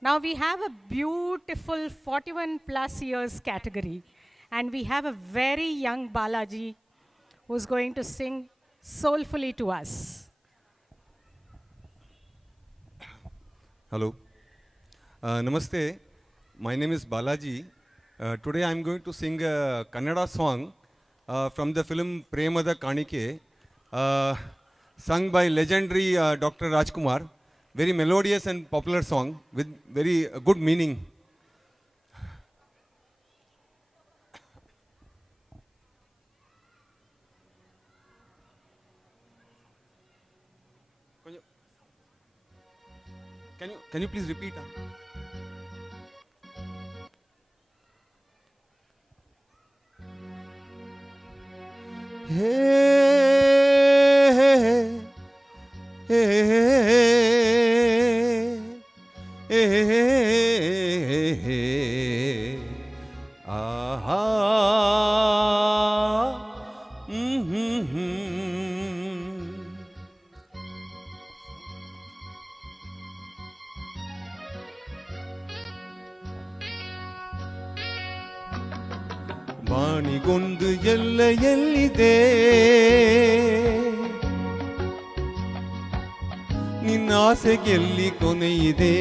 Now we have a beautiful 41 plus years category, and we have a very young Balaji who's going to sing soulfully to us. Hello. Namaste. My name is Balaji. Today I am going to sing a Kannada song from the film Premada Kanike, sung by legendary Dr. Rajkumar. Very melodious and popular song with very good meaning. Can you please repeat? Hey, hey, hey, hey, aha, ಬಾಣಿಗೊಂದು ಎಲ್ಲ ಎಲ್ಲಿದೆ ನಿನ್ನ ಆಸೆಗೆಲ್ಲಿ ಕೊನೆಯಿದೆ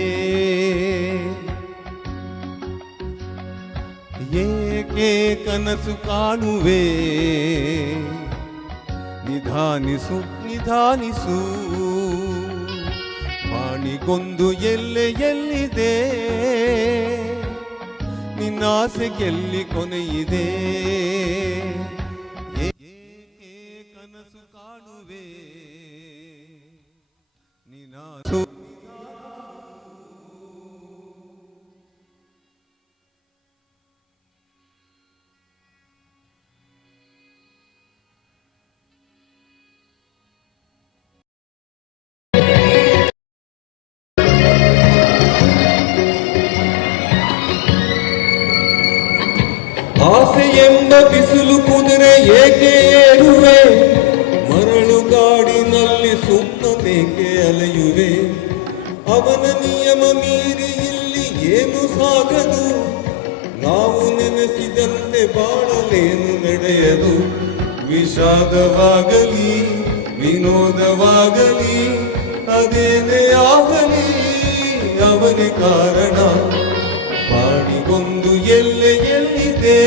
ಏಕೆ ಕನಸು ಕಾಣುವೆ ನಿಧಾನಿಸು ನಿಧಾನಿಸು ಬಾಣಿಗೊಂದು ಎಲ್ಲೆ ಎಲ್ಲಿದೆ ನಿನ್ನ ಆಸೆಗೆಲ್ಲಿ ಕೊನೆಯಿದೆ ಏಕೆ ಕನಸು ಕಾಣುವೆ ನೀನಾಸು ಆಸೆ ಎಂಬ ಬಿಸಿಲು ಕುದುರೆ ಏಕೆ ಏರುವೆ ಮರಳು ಗಾಡಿನಲ್ಲಿ ಸುಮ್ಮನೇಕೆ ಅಲೆಯುವೆ ಅವನ ನಿಯಮ ಮೀರಿ ಇಲ್ಲಿ ಏನು ಸಾಗದು ನಾವು ನೆನೆಸಿದಂತೆ ಬಾಳಲೇನು ನಡೆಯದು ವಿಷಾದವಾಗಲಿ ವಿನೋದವಾಗಲಿ ಅದೇನೇ ಆಗಲಿ ಅವನೇ ಕಾರಣ ಬಾಣಿಗೊಂದು ಎಲ್ಲೆ ಎಲ್ಲಿದೆ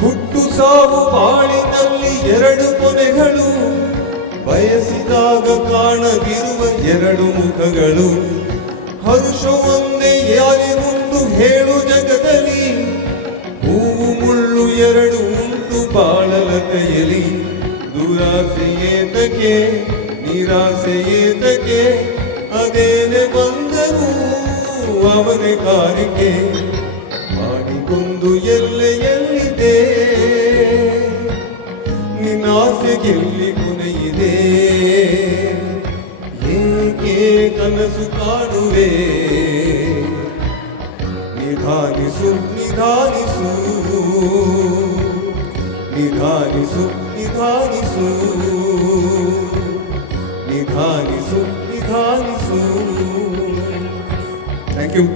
ಹುಟ್ಟು ಸಾವು ಬಾಳಿನಲ್ಲಿ ಎರಡು ಕೊನೆಗಳು ಬಯಸಿದಾಗ ಕಾಣದಿರುವ ಎರಡು ಮುಖಗಳು ಹರುಷ ಒಂದೇ ಯಾರಿಗುಂಟು ಹೇಳು ಜಗದಲ್ಲಿ ಹೂವು ಮುಳ್ಳು ಎರಡು ಉಂಟು ಬಾಳಲ ಕೈಯಲಿ ದುರಾಸೆ ಏತಕ್ಕೆ ನಿರಾಸೆ ಏತಕ್ಕೆ ಅದೇನೆ ಬಂದರೂ ಅವನೇ ಕಾರಿಕೆ ಮಾಡಿಕೊಂಡು ಎಲ್ಲೆ ಎಲ್ಲಿದೆ ನಿನ್ನಾಸೆಗೆಲ್ಲಿ ಕೊನೆಯಿದೆ ಏಕೆ ಕನಸು ಕಾಣುವೆ ನಿಧಾನಿಸು ನಿಧಾನಿಸು ನಿಧಾನಿಸು ನಿಧಾನಿಸು ನಿಧಾನಿಸು ನಿಧಾನಿಸು ಥ್ಯಾಂಕ್ ಯು